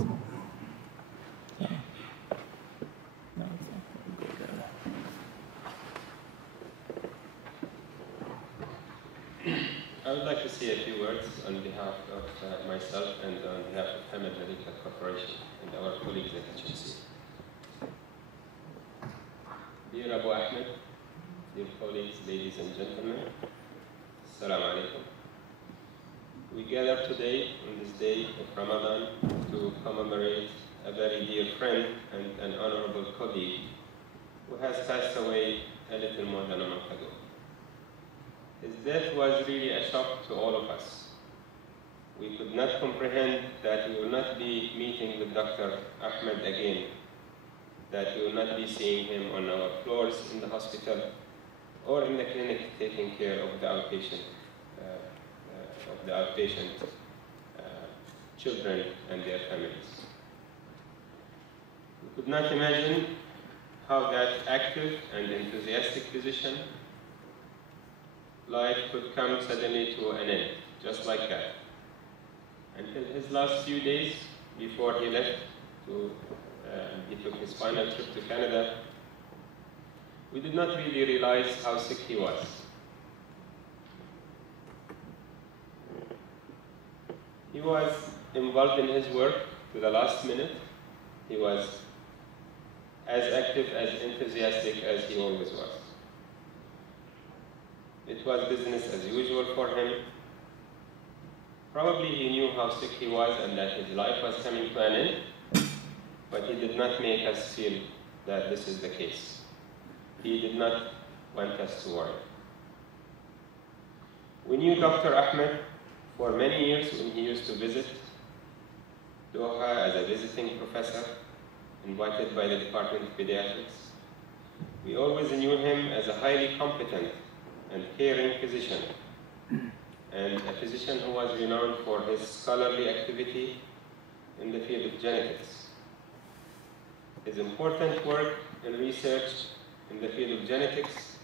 I would like to say a few words on behalf of myself and on behalf of Ahmad Medical Corporation and our colleagues at HMC. Dear Abu Ahmed, dear colleagues, ladies and gentlemen, Assalamu alaikum. We gather today on this day of Ramadan to commemorate a very dear friend and an honorable colleague who has passed away a little more than a month ago. His death was really a shock to all of us. We could not comprehend that we will not be meeting with Dr. Ahmed again, that we will not be seeing him on our floors in the hospital or in the clinic taking care of the outpatient, children and their families. We could not imagine how that active and enthusiastic physician life could come suddenly to an end, just like that. Until his last few days before he left, he took his final trip to Canada, we did not really realize how sick he was. He was involved in his work to the last minute. He was as active, as enthusiastic as he always was. It was business as usual for him. Probably he knew how sick he was and that his life was coming to an end, but he did not make us feel that this is the case. He did not want us to worry. We knew Dr. Ahmed for many years when he used to visit Doha as a visiting professor, invited by the Department of Pediatrics. We always knew him as a highly competent and caring physician, and a physician who was renowned for his scholarly activity in the field of genetics. His important work in research in the field of genetics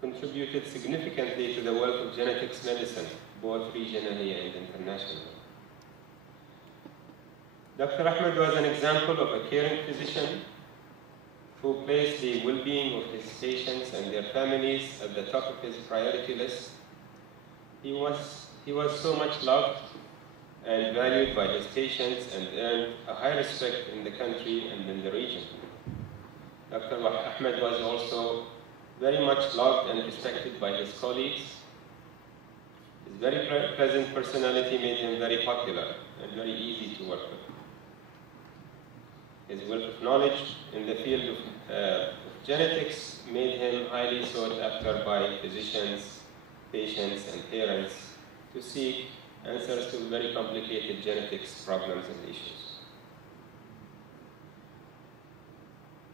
contributed significantly to the wealth of genetics medicine, both regionally and internationally. Dr. Ahmed was an example of a caring physician who placed the well-being of his patients and their families at the top of his priority list. He was so much loved and valued by his patients and earned a high respect in the country and in the region. Dr. Ahmed was also very much loved and respected by his colleagues. His very pleasant personality made him very popular and very easy to work with. His wealth of knowledge in the field of genetics made him highly sought after by physicians, patients, and parents to seek answers to very complicated genetics problems and issues.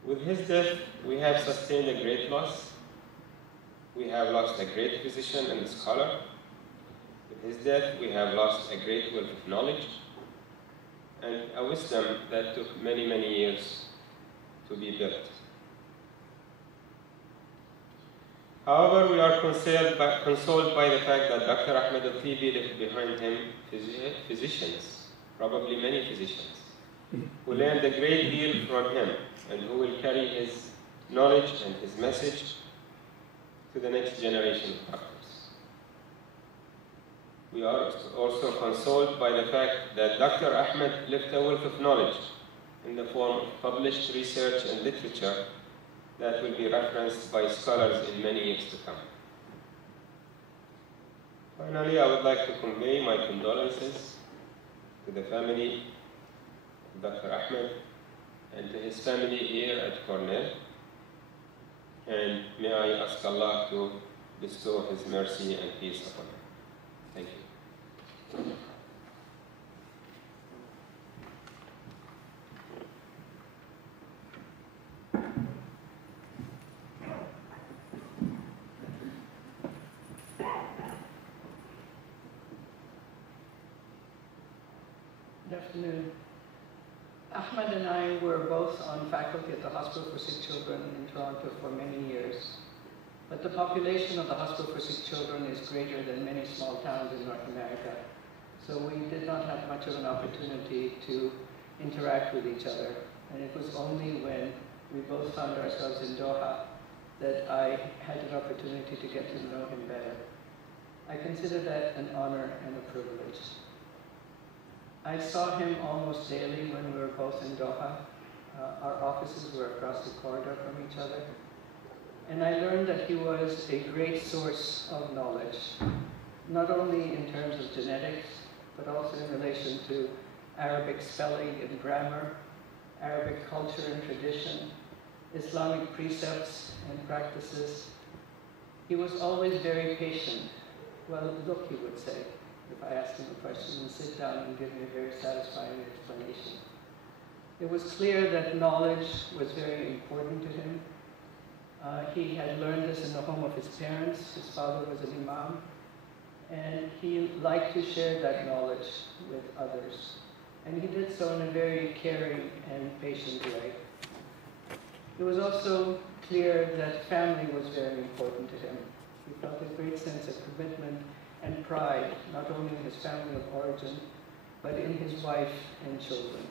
With his death, we have sustained a great loss. We have lost a great physician and scholar. With his death, we have lost a great wealth of knowledge and a wisdom that took many, many years to be built. However, we are consoled by the fact that Dr. Ahmad Teebi left behind him physicians, probably many physicians, who learned a great deal from him and who will carry his knowledge and his message to the next generation of doctors. We are also consoled by the fact that Dr. Ahmed left a wealth of knowledge in the form of published research and literature that will be referenced by scholars in many years to come. Finally, I would like to convey my condolences to the family of Dr. Ahmed and to his family here at Cornell, and may I ask Allah to bestow His mercy and peace upon him. Thank you. Good afternoon. Ahmad and I were both on faculty at the Hospital for Sick Children in Toronto for many years. But the population of the Hospital for Sick Children is greater than many small towns in North America. So we did not have much of an opportunity to interact with each other. And it was only when we both found ourselves in Doha that I had an opportunity to get to know him better. I consider that an honor and a privilege. I saw him almost daily when we were both in Doha. Our offices were across the corridor from each other. And I learned that he was a great source of knowledge, not only in terms of genetics, but also in relation to Arabic spelling and grammar, Arabic culture and tradition, Islamic precepts and practices. He was always very patient. Well, look, he would say, if I asked him a question, and sit down and give me a very satisfying explanation. It was clear that knowledge was very important to him. He had learned this in the home of his parents. His father was an imam, and he liked to share that knowledge with others. And he did so in a very caring and patient way. It was also clear that family was very important to him. He felt a great sense of commitment and pride, not only in his family of origin, but in his wife and children.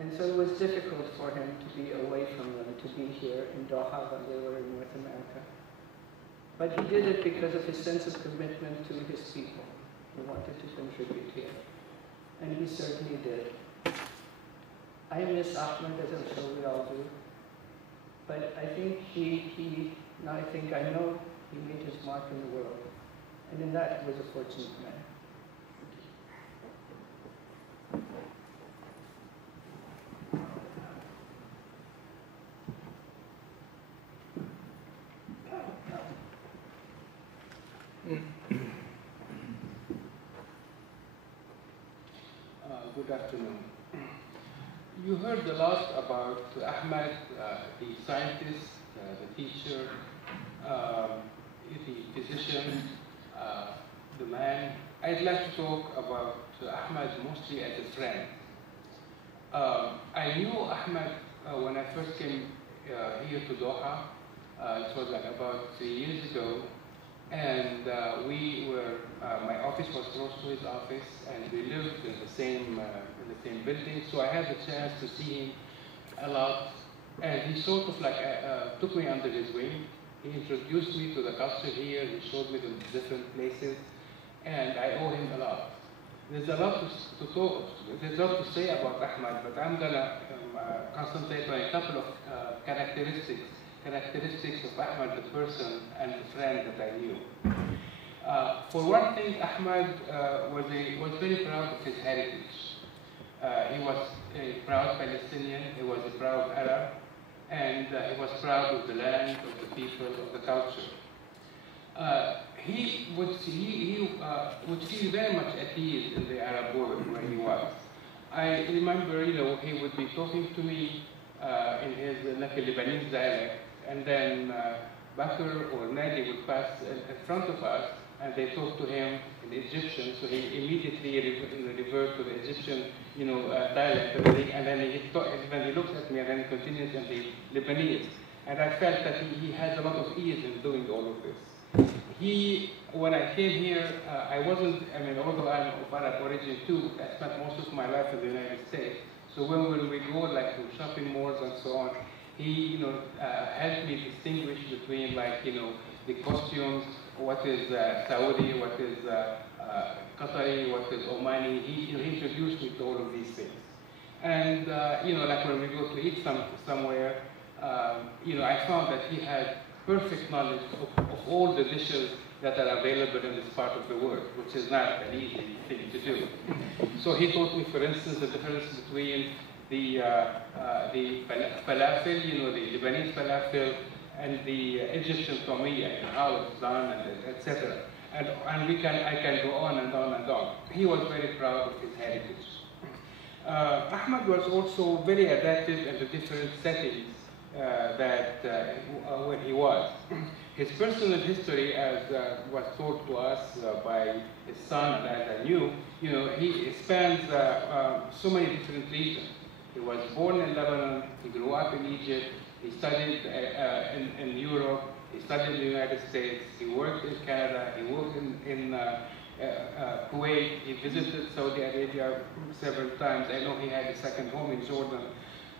And so it was difficult for him to be away from them, to be here in Doha when they were in North America. But he did it because of his sense of commitment to his people. He wanted to contribute here. And he certainly did. I miss Ahmad, as I'm sure we all do. But I think I know he made his mark in the world. And in that, he was a fortunate man. Good afternoon. You heard a lot about Ahmad, the scientist, the teacher, the physician, the man. I'd like to talk about Ahmad mostly as a friend. I knew Ahmad when I first came here to Doha. It was like about 3 years ago. And my office was close to his office, and we lived in the same building. So I had the chance to see him a lot. And he sort of like took me under his wing. He introduced me to the culture here. He showed me the different places, and I owe him a lot. There's a lot there's a lot to say about Ahmad, but I'm gonna concentrate on a couple of characteristics of Ahmad, the person and the friend that I knew. For one thing, Ahmad was very proud of his heritage. He was a proud Palestinian, he was a proud Arab, and he was proud of the land, of the people, of the culture. He would feel very much at ease in the Arab world where he was. I remember, he would be talking to me in his Lebanese dialect, and then Bakr or Nadi would pass in front of us, and they talked to him in Egyptian, so he immediately reverted to the Egyptian, dialect, and then when he looks at me, and then he continues in the Lebanese. And I felt that he has a lot of ease in doing all of this. When I came here, although I'm of Arab origin too, I spent most of my life in the United States. So when we go like to shopping malls and so on, he helped me distinguish between the costumes, what is Saudi, what is Qatari, what is Omani. He introduced me to all of these things. And like when we go to eat somewhere, I found that he had perfect knowledge of all the dishes that are available in this part of the world, which is not an easy thing to do. So he taught me, for instance, the difference between the falafel, the Lebanese falafel, and the Egyptian tomiyah, and how it's done, and etc. And I can go on and on and on. He was very proud of his heritage. Ahmad was also very adaptive in the different settings where he was. His personal history, as was told to us by his son, and as I knew, he spans so many different regions. He was born in Lebanon, he grew up in Egypt, he studied in Europe, he studied in the United States, he worked in Canada, he worked Kuwait. He visited Saudi Arabia several times. I know he had a second home in Jordan.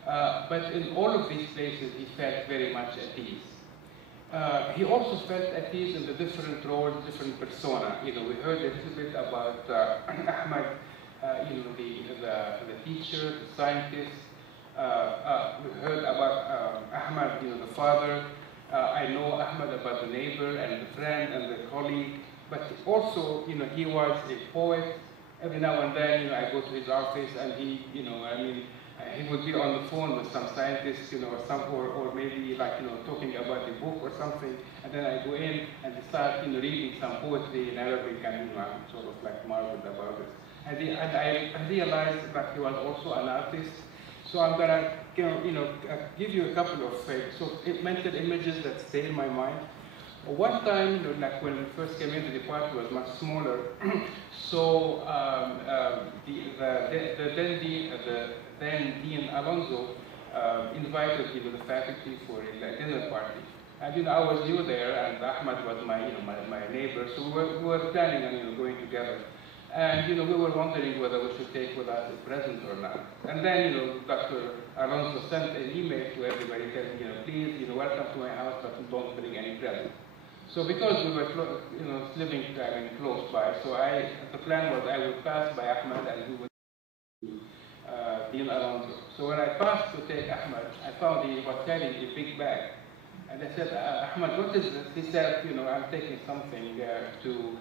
But in all of these places, he felt very much at ease. He also felt at ease in the different roles, different persona. You know, we heard a little bit about Ahmad, you know, the teacher, the scientist. We heard about Ahmad, you know, the father. I know Ahmad about the neighbor and the friend and the colleague. But also, you know, he was a poet. Every now and then, you know, I go to his office and he, you know, I mean, he would be on the phone with some scientist, you know, or maybe like, you know, talking about a book or something, and then I go in and start, you know, reading some poetry in Arabic, and, you know, I'm sort of like marveled about it. And I realized that he was also an artist, so I'm gonna, you know, give you a couple of mental images that stay in my mind. One time, you know, like when we first came into the party, was much smaller. So then Dean Alonso invited, you know, the faculty for a dinner party. And, you know, I was new there, and Ahmad was my, you know, my neighbor. So we were planning on, you know, going together. And, you know, we were wondering whether we should take with us a present or not. And then, you know, Dr. Alonso sent an email to everybody telling, you know, please, you know, welcome to my house, but don't bring any present. So because we were, you know, living close by, so the plan was I would pass by Ahmad and we would Dean Alonso. So when I passed to take Ahmad, I found he was carrying a big bag. And I said, Ahmad, what is this? He said, you know, I'm taking something to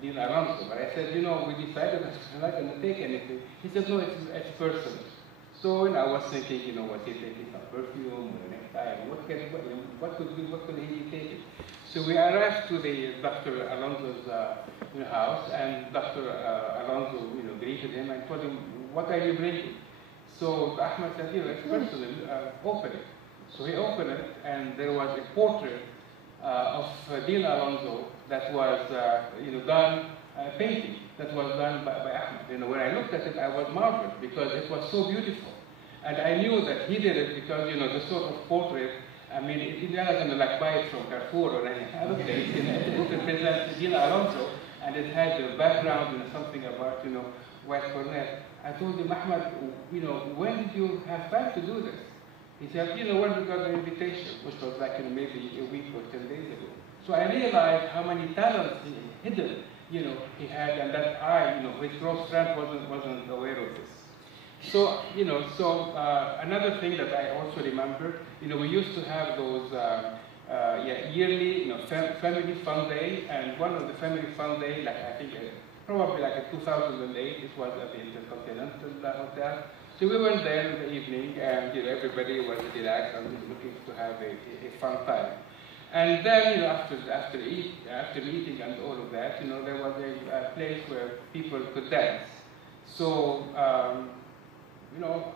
Dean Alonso. But I said, you know, we decided that we're not going to take anything. He said, no, it's personal. So, you know, I was thinking, you know, was he taking some perfume or a necktie? What could he be taking? So we arrived to the Dr. Alonso's house, and Dr. Alonso, you know, greeted him and told him, what are you bringing? So Ahmad said, you know, it's personal, open it. So he opened it, and there was a portrait of Dean Alonso that was, you know, done, painting that was done by Ahmad. You know, when I looked at it, I was marveled because it was so beautiful. And I knew that he did it because, you know, the sort of portrait, I mean, you're not going to like buy it from Carrefour or any other place. You know, it represents Dean Alonso, and it had the background, you know, something about, you know, White Cornell. I told him, Ahmad, you know, when did you have time to do this? He said, you know, when we got the invitation, which was like, you know, maybe a week or 10 days ago. So I realized how many talents hidden, you know, he had, and that I, you know, his close friend wasn't aware of this. So, you know, another thing that I also remember, you know, we used to have those yearly, you know, family fun day, and one of the family fun day, like I think probably like in 2008, it was at the Intercontinental Hotel. So we went there in the evening, and, you know, everybody was relaxed and looking to have a fun time. And then, you know, after eating and all of that, you know, there was a place where people could dance. So, you know,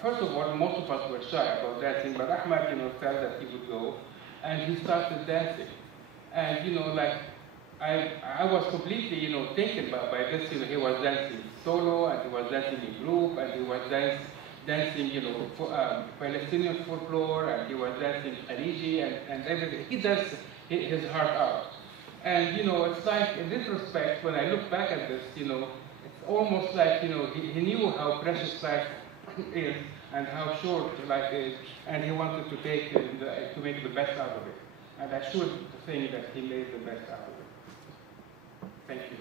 first of all, most of us were shy about dancing, but Ahmad, you know, felt that he would go, and he started dancing. And, you know, like, I was completely, you know, taken by this. You know, he was dancing solo, and he was dancing in group, and he was dancing, you know, Palestinian folklore, and he was dancing Khariji, and everything. He danced his heart out. And, you know, it's like, in retrospect, when I look back at this, you know, it's almost like, you know, he knew how precious life is and how short life is, and he wanted to make the best out of it. And I should think that he made the best out of it. Thank you.